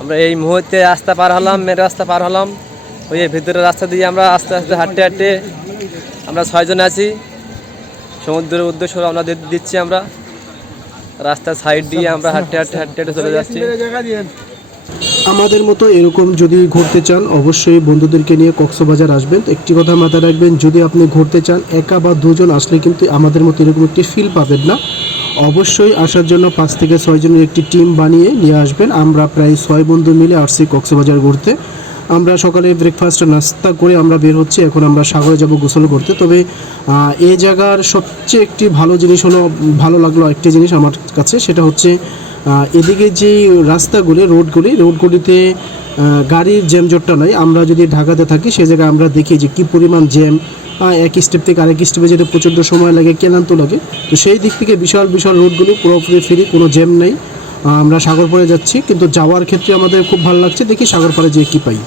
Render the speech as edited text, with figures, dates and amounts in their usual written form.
আমরা এই মুহূর্তে রাস্তা পার হলাম, মেন রাস্তা পার হলাম। ওই ভিতরের রাস্তা দিয়ে আমরা আস্তে আস্তে হাঁটতে হাঁটতে আমরা 6 জন আছি, সমুদ্রের উদ্দেশ্যে রওনা দিচ্ছি। আমরা রাস্তার সাইড দিয়ে আমরা হাঁটতে হাঁটতে হাঁটতে হাঁটতে চলে যাচ্ছি। আমাদের মতো এরকম যদি ঘুরতে চান অবশ্যই বন্ধুদেরকে নিয়ে কক্সবাজার আসবেন। একটি কথা মাথায় রাখবেন, যদি আপনি ঘুরতে চান একা বা দুজন আসলে কিন্তু আমাদের মতো এরকম একটি ফিল পাবেন না। অবশ্যই আসার জন্য 5 থেকে 6 জনের একটি টিম বানিয়ে নিয়ে আসবেন। আমরা প্রায় 6 বন্ধু মিলে আসছি কক্সবাজার ঘুরতে। আমরা সকালে ব্রেকফাস্ট নাস্তা করে আমরা বের হচ্ছি। এখন আমরা সাগরে যাব গোসল করতে। তবে এই জায়গার সবচেয়ে একটি ভালো জিনিস হলো, ভালো লাগলো একটি জিনিস আমার কাছে, সেটা হচ্ছে এদিকে যে রোডগুলিতে গাড়ির জ্যামজটটা নাই। আমরা যদি ঢাকাতে থাকি সে জায়গায় আমরা দেখি যে কী পরিমাণ জ্যাম, এক স্টেপ থেকে আরেক স্টেপে যেতে প্রচণ্ড সময় লাগে, ক্লান্ত লাগে। তো সেই দিক থেকে বিশাল বিশাল রোডগুলি পুরোপুরি ফ্রি, কোনো জ্যাম নেই। আমরা সাগর পাড়ে যাচ্ছি, কিন্তু যাওয়ার ক্ষেত্রে আমাদের খুব ভালো লাগছে। দেখি সাগর পাড়ে যেয়ে কী পাই।